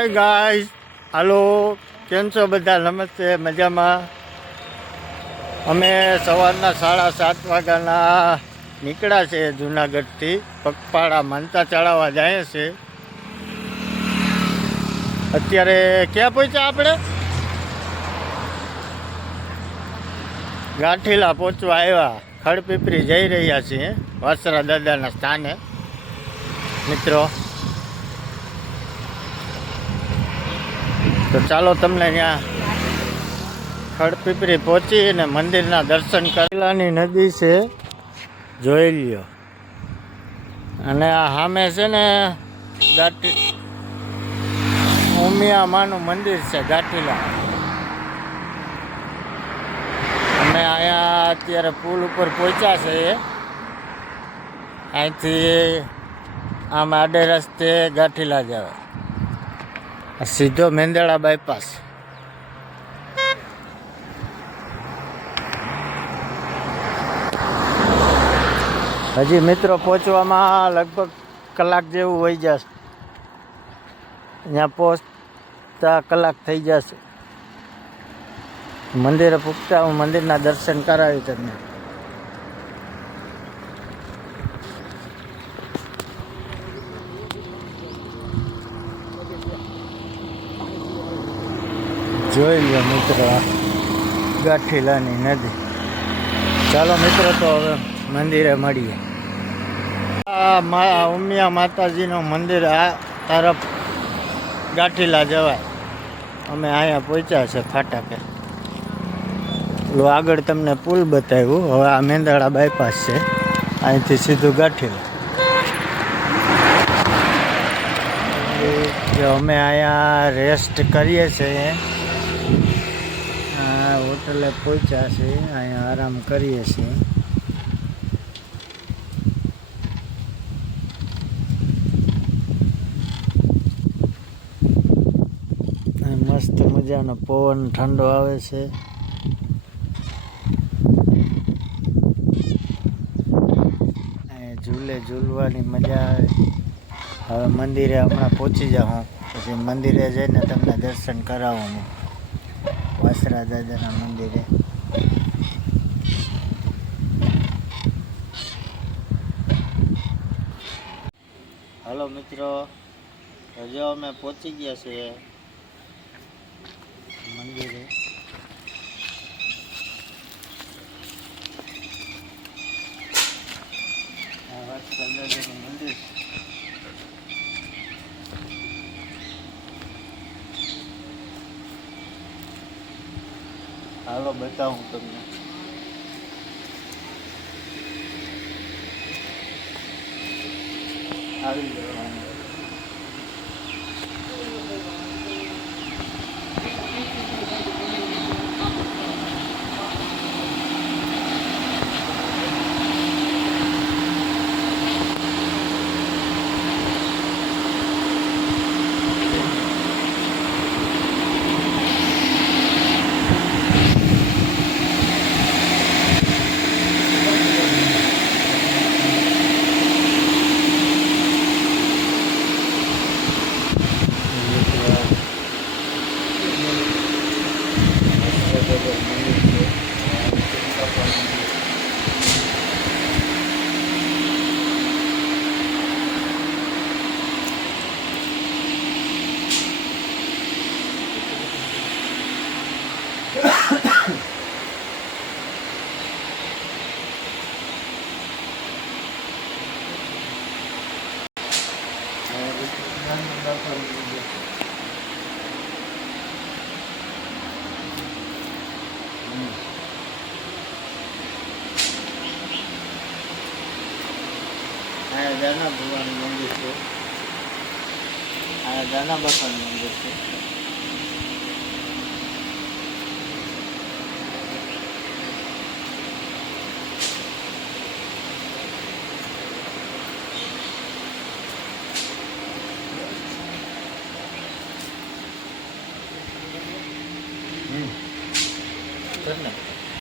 Hi guys, હાલો, કેમ છો બધા? નમસ્તે, મજામાં. અમે સવારના 7:30 વાગ્યાના નીકળ્યા છે જુનાગઢથી. પગપાળા માનતા ચડાવવા જાય છે. અત્યારે ક્યાં પહોંચ્યા આપણે? ગાંઠીલા પહોંચવા આવ્યા. ખડપીપરી જઈ રહ્યા છીએ વાસરા દાદાના સ્થાને. મિત્રો, તો ચાલો તમને ત્યાં ખડપીપરી પહોંચીને મંદિરના દર્શન કરેલાની નદી છે, જોઈ લ્યો. અને આ સામે છે ને ઉમિયા માનું મંદિર છે ગાંઠીલા. અમે અહીંયા અત્યારે પુલ ઉપર પહોંચ્યા છે. અહીંથી આમ આડે રસ્તે ગાંઠીલા જવાય, સીધો મેંદરડા બાયપાસ. હજી મિત્રો પહોંચવામાં લગભગ કલાક જેવું વહી જશે. ત્યાં પહોંચતા કલાક થઈ જશે. મંદિરે પૂછતા હું મંદિરના દર્શન કરાવી તમને. જોઈ લો મિત્રો ગાંઠીલાની નદી. ચાલો મિત્રો, તો હવે મંદિરે મળીએ. આ ઉમિયા માતાજીનું મંદિર આ તરફ ગાંઠીલા જવાય. અમે અહીંયા પહોંચ્યા છે ફાટાકે. આગળ તમને પુલ બતાવ્યું. હવે આ મેંદરડા બાયપાસ છે, અહીંથી સીધું ગાંઠીલા. જો અમે અહીંયા રેસ્ટ કરીએ છીએ. હોટલે પહોંચ્યા છે, અહીંયા આરામ કરીએ છીએ. મસ્ત મજાનો પવન ઠંડો આવે છે. ઝૂલવાની મજા આવે. હવે મંદિરે હમણાં પહોંચી જાઉં, પછી મંદિરે જઈને તમને દર્શન કરાવું હું વાસરા દાદાના મંદિરે. હાલો મિત્રો, હજુ અમે પહોંચી ગયા છીએ મંદિરે. વાસરા દાદાનું મંદિર. હાલો બતાવું તમને. આવી જવાનું. દાના ભગવાન મંદિર છે. આ દાના બાપાનું મંદિર છે. ને